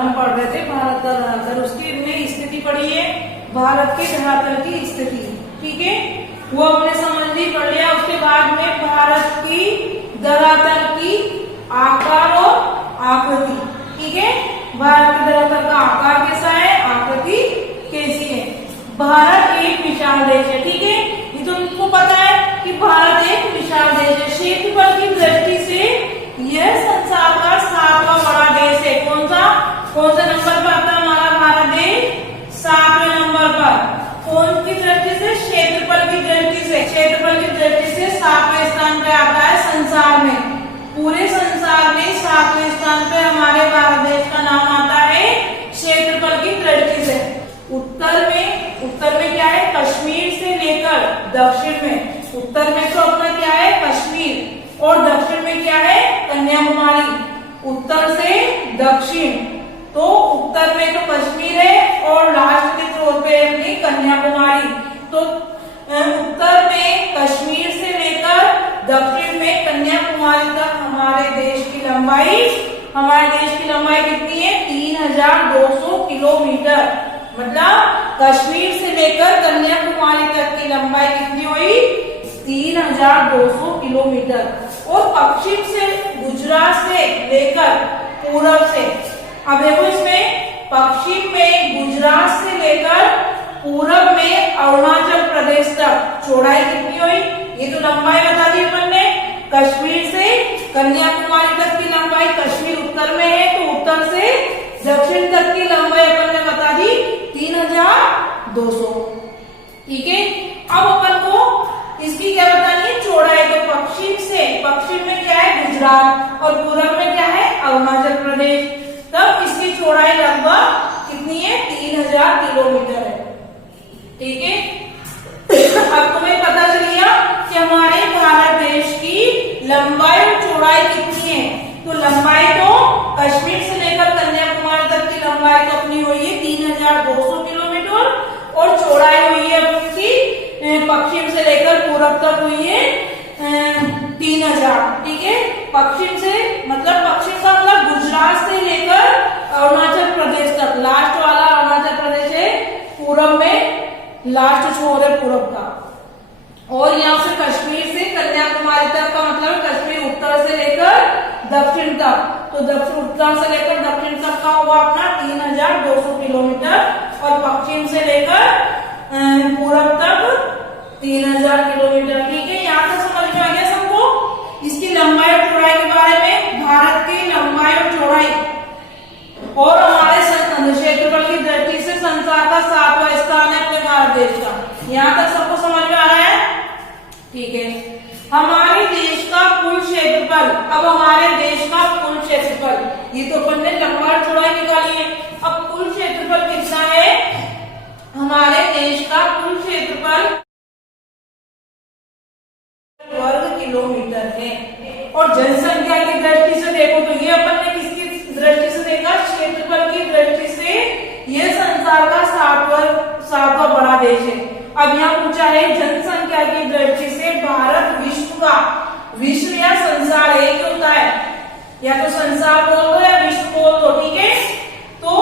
हम पढ़ रहे थे भारत का धरातल, उसकी हमने स्थिति पढ़ी है, भारत के धरातल की स्थिति। ठीक है, वो हमने समझ ली, पढ़ लिया। उसके बाद में भारत की धरातल की आकार और आकृति। ठीक है, भारत के धरातल का आकार कैसा है, आकृति कैसी है। भारत एक विशाल देश है। ठीक है, ये तो तुमको पता है कि भारत एक विशाल देश है। क्षेत्रफल की दृष्टि से यह संसार का 7वां बड़ा देश है। कौन सा नंबर पर आता है हमारा भारत देश? 7वें नंबर पर। कौन की दृष्टि से? क्षेत्रफल की दृष्टि से। क्षेत्रफल की दृष्टि से 7वें स्थान पे आता है संसार में। पूरे संसार में 7वें स्थान पे हमारे भारत देश का नाम आता है क्षेत्रफल की दृष्टि से। उत्तर में क्या है? कश्मीर से लेकर दक्षिण में। उत्तर में तो अपना क्या है? कश्मीर, और दक्षिण में क्या है? कन्याकुमारी। उत्तर से दक्षिण, तो उत्तर में तो कश्मीर है और लास्ट के तौर पे अपनी कन्याकुमारी। तो उत्तर में कश्मीर से लेकर दक्षिण में कन्याकुमारी तक हमारे देश की लंबाई कितनी है? 3200 किलोमीटर। मतलब कश्मीर से लेकर कन्याकुमारी तक की लंबाई कितनी हुई? 3200 किलोमीटर। और पश्चिम से गुजरात से लेकर पूरब से, अब देखो इसमें पश्चिम में गुजरात से लेकर पूरब में अरुणाचल प्रदेश तक चौड़ाई कितनी हुई? ये तो लंबाई बता दी अपन ने। कश्मीर से कन्याकुमारी तक की लंबाई, कश्मीर उत्तर में है तो उत्तर से दक्षिण तक की लंबाई अपन ने बता दी 3200। ठीक है, अब अपन को इसकी क्या बतानी है? चौड़ाई। तो पश्चिम में क्या है? गुजरात, और पूरब में क्या है? अरुणाचल प्रदेश। तब इसकी चौड़ाई लगभग कितनी है? 3000 किलोमीटर है। ठीक है, अब तुम्हें पता चल गया कि हमारे भारत देश की लंबाई और चौड़ाई कितनी है। तो लंबाई तो कश्मीर से लेकर कन्याकुमारी तक की लंबाई तो अपनी हुई है 3200 किलोमीटर, और चौड़ाई हुई है अपनी पश्चिम से लेकर पूरब तक हुई है 3000। ठीक है, पश्चिम से मतलब पश्चिम का मतलब गुजरात से लेकर अरुणाचल प्रदेश तक, लास्ट वाला अरुणाचल प्रदेश है, पूरब में लास्ट छोर है पूरब का। और यहाँ से कश्मीर से कन्याकुमारी तक का मतलब कश्मीर उत्तर से लेकर दक्षिण तक, तो दक्षिण उत्तर से लेकर दक्षिण तक का हुआ अपना 3200 किलोमीटर, और पश्चिम से लेकर पूरब तक 3000 किलोमीटर। ठीक है, यहाँ तक समझ में आ गया सबको इसकी लंबाई और चौड़ाई के बारे में। भारत की लंबाई और चौड़ाई और हमारे क्षेत्रफल की दृष्टि से संसार का 7वां स्थान है अपने भारत देश का। यहाँ तक सबको समझ में आ रहा है? ठीक है, हमारे देश का कुल क्षेत्रफल। अब हमारे देश का कुल क्षेत्रफल, ये तो अपन ने लंबाई और चौड़ाई निकाली है। अब कुल क्षेत्रफल कितना है? हमारे देश का कुल क्षेत्रफल वर्ग किलोमीटर है। और जनसंख्या की दृष्टि से देखो तो ये अपन ने किसकी दृष्टि से देखा? क्षेत्रफल की दृष्टि से ये संसार का 7वां बड़ा देश है। अब यहाँ पूछा है जनसंख्या की दृष्टि से भारत विश्व या संसार एक होता है, या तो संसार बोल दो या विश्व बोल दो। ठीक है, तो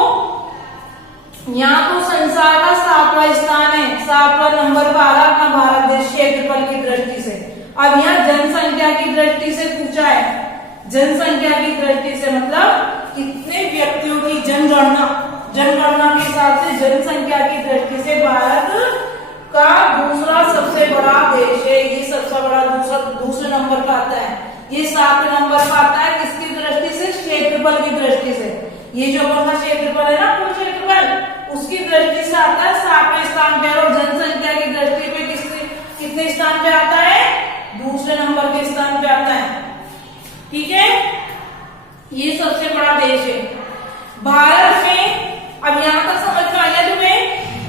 यहाँ तो संसार का 7वां स्थान है, 7वां नंबर पर आ रहा अपना भारत देश क्षेत्रफल की दृष्टि से। अब यहाँ जनसंख्या की दृष्टि से पूछा है। जनसंख्या की दृष्टि से मतलब कितने व्यक्तियों की जनगणना के हिसाब से जनसंख्या की दृष्टि से भारत का दूसरा सबसे बड़ा देश है। ये सबसे बड़ा दूसरे नंबर पर आता है। ये 7वें नंबर पर आता है किसकी दृष्टि से? क्षेत्रफल की दृष्टि से। ये जो अपना क्षेत्रफल है ना, कुल क्षेत्रफल, उसकी दृष्टि से आता है 7वें स्थान पे। और जनसंख्या की दृष्टि पे कितने स्थान पे आता है? दूसरे नंबर के स्थान पे आता है। ठीक है, ये सबसे बड़ा देश है भारत में। अब यहाँ तक समझ में आ गया तुम्हें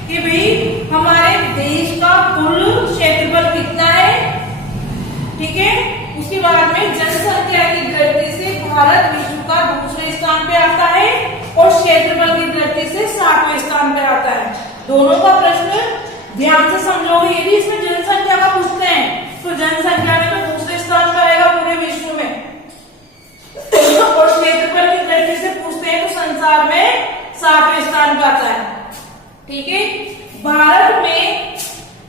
कि भाई हमारे देश का कुल क्षेत्रफल कितना है। ठीक है, उसके बाद में जनसंख्या की दृष्टि से भारत विश्व का दूसरे स्थान पे आता है, और क्षेत्रफल की दृष्टि से 7वें स्थान पे आता है। दोनों का प्रश्न ध्यान से समझोगे। यदि इसमें जनसंख्या का पूछते हैं तो जनसंख्या में दूसरे स्थान पर आएगा पूरे विश्व में, और क्षेत्रफल की दृष्टि से 7वें स्थान पर आता है। ठीक है, भारत में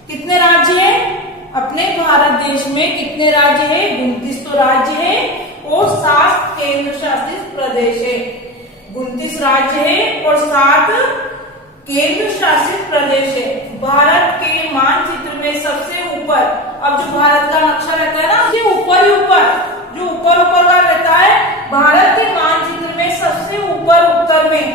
कितने राज्य हैं? अपने भारत देश में कितने राज्य है? 29 तो राज्य है और 7 केंद्र शासित प्रदेश है। 29 राज्य है और 7 केंद्र शासित प्रदेश है। भारत के मानचित्र में सबसे ऊपर, अब जो भारत का नक्शा रहता है ना, ये ऊपर ही ऊपर, जो ऊपर ऊपर का रहता है, भारत के मानचित्र में सबसे ऊपर उत्तर में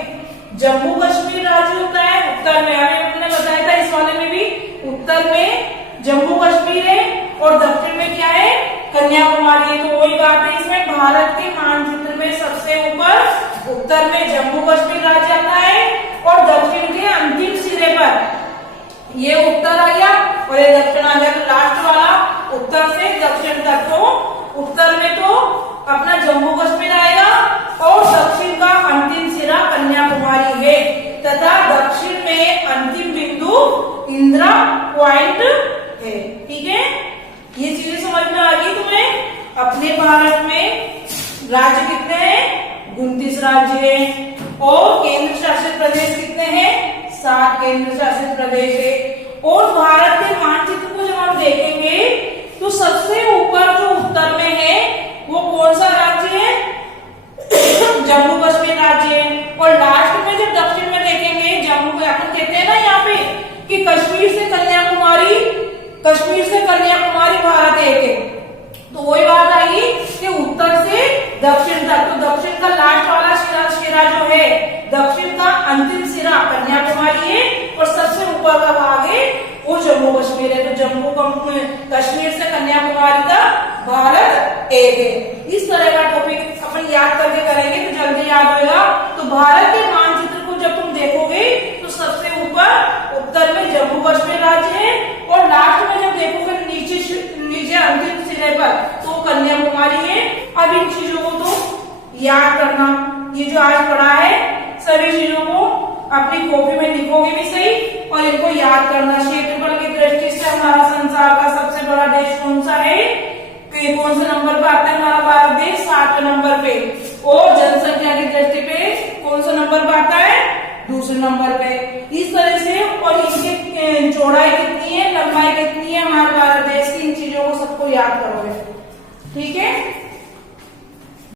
जम्मू कश्मीर राज्य होता है। उत्तर में हमने बताया था इस वाले में भी, उत्तर में जम्मू कश्मीर है और दक्षिण में क्या है? कन्याकुमारी है। तो वही बात है, इसमें भारत के मानचित्र में सबसे ऊपर उत्तर में जम्मू कश्मीर राज्य आता है और दक्षिण के अंतिम सिरे पर ये उत्तर आ गया और ये दक्षिण आ गया। तो लास्ट वाला उत्तर से दक्षिण तक, तो उत्तर में तो अपना जम्मू कश्मीर आएगा और दक्षिण का अंतिम सिरा कन्याकुमारी है तथा दक्षिण में अंतिम बिंदु इंदिरा पॉइंट है। ठीक है, ये चीजें समझ में आ गई तुम्हें? अपने भारत में राज्य कितने हैं? 29 राज्य हैं और केंद्र शासित प्रदेश कितने हैं? 7 केंद्र शासित प्रदेश है। और भारत के मानचित्र को जब हम देखेंगे तो सबसे ऊपर जो उत्तर में है वो कौन सा राज्य है? जम्मू कश्मीर राज्य है। और लास्ट में जब दक्षिण में देखेंगे, जम्मू को अपन कहते हैं ना यहाँ पे कि कश्मीर से कन्याकुमारी भारत एक है। तो वही बात आई कि उत्तर से दक्षिण तक, तो दक्षिण का लास्ट वाला सिरा जो है, दक्षिण का अंतिम सिरा कन्याकुमारी है और सबसे ऊपर का भाग है वो जम्मू कश्मीर है। तो जम्मू कश्मीर से कन्याकुमारी तक भारत एक है। इस तरह का टॉपिक अपन याद करके करेंगे तो जल्दी याद होगा। तो भारत के मानचित्र को जब तुम देखोगे तो सबसे ऊपर उत्तर में जम्मू कश्मीर राज्य है और लास्ट में जब देखोगे नीचे अंतिम सिरे पर तो कन्याकुमारी है। अब इन चीजों को तो याद करना, ये जो आज पढ़ा है सभी चीजों को अपनी कॉपी में लिखोगे भी सही और इनको याद करना। क्षेत्रफल की दृष्टि से हमारा संसार का सबसे बड़ा देश कौन सा है? कौन से नंबर पर आता है हमारा भारत देश? 7वें नंबर पे। और जनसंख्या की दृष्टि पे कौन सा नंबर पर आता है? दूसरे नंबर पे। इस तरह से, और इनकी चौड़ाई कितनी है, लंबाई कितनी है हमारे भारत देश की, इन चीजों को सबको याद करोगे। ठीक है।